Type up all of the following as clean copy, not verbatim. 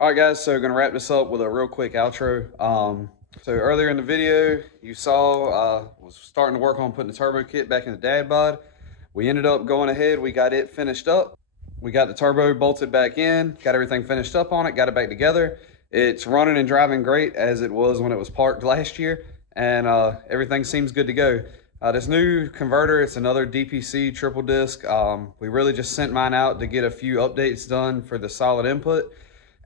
All right, guys, so gonna wrap this up with a real quick outro. So earlier in the video, you saw was starting to work on putting the turbo kit back in the dad bod. We ended up going ahead, we got it finished up. We got the turbo bolted back in, got everything finished up on it, got it back together. It's running and driving great as it was when it was parked last year, and everything seems good to go. This new converter, it's another DPC triple disc. We really just sent mine out to get a few updates done for the solid input.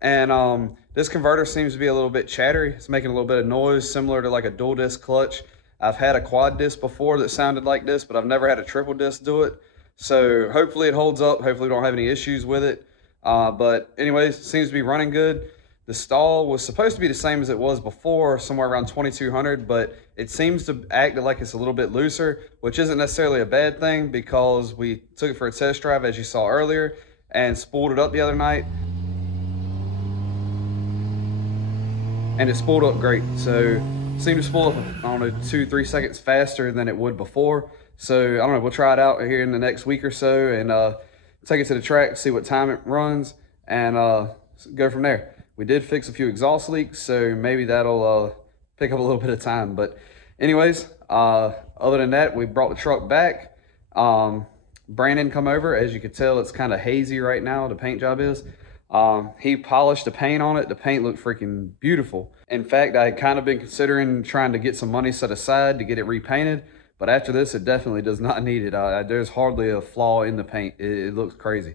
And this converter seems to be a little bit chattery. It's making a little bit of noise, similar to like a dual disc clutch. I've had a quad disc before that sounded like this, but I've never had a triple disc do it. So hopefully it holds up. Hopefully we don't have any issues with it. But anyways, it seems to be running good. The stall was supposed to be the same as it was before, somewhere around 2200, but it seems to act like it's a little bit looser, which isn't necessarily a bad thing because we took it for a test drive, as you saw earlier, and spooled it up the other night. And it spooled up great. So it seemed to spool up, I don't know, 2-3 seconds faster than it would before. So I don't know, we'll try it out here in the next week or so and take it to the track, see what time it runs, and go from there. We did fix a few exhaust leaks, so maybe that'll pick up a little bit of time. But anyways, other than that, we brought the truck back. Brandon come over. As you can tell, it's kind of hazy right now, the paint job is. He polished the paint on it. The paint looked freaking beautiful. In fact, I had kind of been considering trying to get some money set aside to get it repainted, but after this, it definitely does not need it. There's hardly a flaw in the paint. It looks crazy.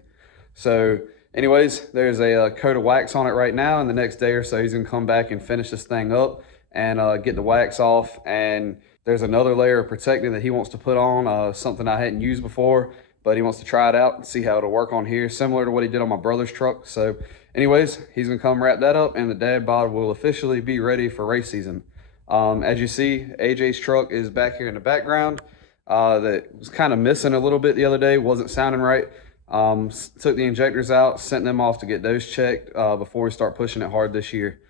So anyways, there's a coat of wax on it right now, and the next day or so, he's gonna come back and finish this thing up and get the wax off. And there's another layer of protecting that he wants to put on, something I hadn't used before, but he wants to try it out and see how it'll work on here, similar to what he did on my brother's truck. So anyways, he's gonna come wrap that up, and the dad bod will officially be ready for race season. As you see, AJ's truck is back here in the background. That was kind of missing a little bit the other day, wasn't sounding right. Took the injectors out, sent them off to get those checked before we start pushing it hard this year.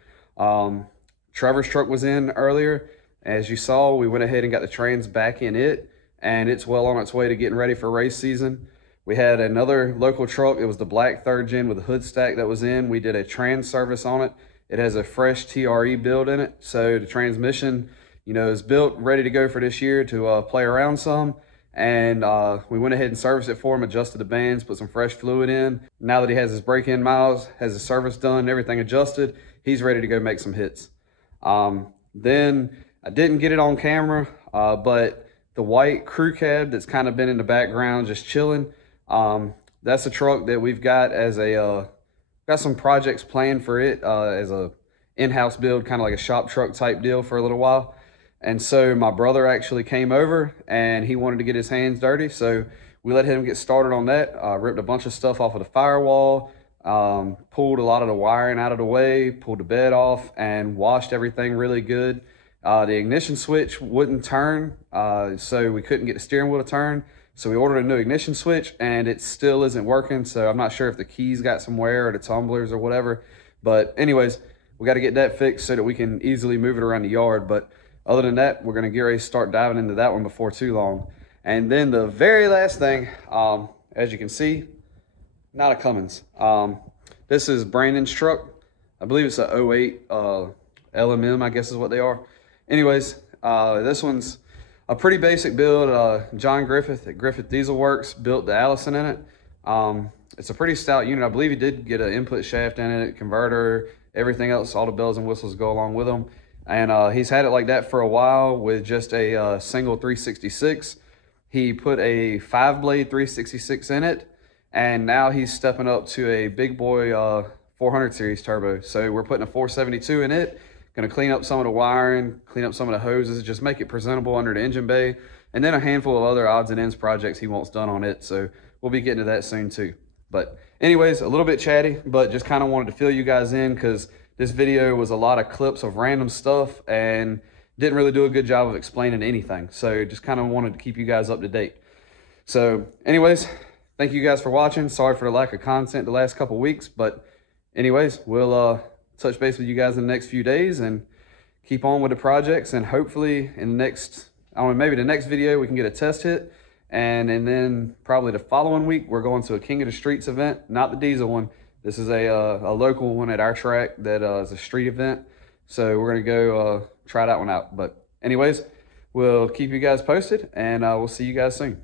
Trevor's truck was in earlier. As you saw, we went ahead and got the trans back in it, and it's well on its way to getting ready for race season. We had another local truck. It was the black 3rd gen with a hood stack that was in. We did a trans service on it. It has a fresh TRE build in it. So the transmission, is built, ready to go for this year to play around some. And we went ahead and serviced it for him, adjusted the bands, put some fresh fluid in. Now that he has his break-in miles, has his service done, everything adjusted, he's ready to go make some hits. Then I didn't get it on camera, but the white crew cab that's kind of been in the background just chilling, that's a truck that we've got as a, got some projects planned for it as a in-house build, kind of like a shop truck type deal for a little while. And so my brother actually came over and he wanted to get his hands dirty. So we let him get started on that, ripped a bunch of stuff off of the firewall, pulled a lot of the wiring out of the way, pulled the bed off, and washed everything really good. The ignition switch wouldn't turn, so we couldn't get the steering wheel to turn. So we ordered a new ignition switch and it still isn't working. So I'm not sure if the keys got some wear or the tumblers or whatever. But anyways, we got to get that fixed so that we can easily move it around the yard. But other than that, we're going to get ready to start diving into that one before too long. And then the very last thing, as you can see, not a Cummins. This is Brandon's truck. I believe it's a 08 LMM, I guess is what they are. Anyways, this one's a pretty basic build. John Griffith at Griffith Diesel Works built the Allison in it. It's a pretty stout unit. I believe he did get an input shaft in it, converter, everything else, all the bells and whistles go along with them. And he's had it like that for a while with just a single 366. He put a 5-blade 366 in it, and now he's stepping up to a big boy 400 series turbo. So we're putting a 472 in it. Going to clean up some of the wiring, clean up some of the hoses, just make it presentable under the engine bay, and then a handful of other odds and ends projects he wants done on it. So we'll be getting to that soon too. But anyways, a little bit chatty, but just kind of wanted to fill you guys in because this video was a lot of clips of random stuff and didn't really do a good job of explaining anything. So just kind of wanted to keep you guys up to date. So anyways, thank you guys for watching. Sorry for the lack of content the last couple weeks, but anyways, we'll touch base with you guys in the next few days and keep on with the projects. And hopefully in the next, I don't know, maybe the next video we can get a test hit. And then probably the following week, we're going to a King of the Streets event, not the diesel one, This is a local one at our track that is a street event. So we're going to go try that one out. But anyways, we'll keep you guys posted, and we'll see you guys soon.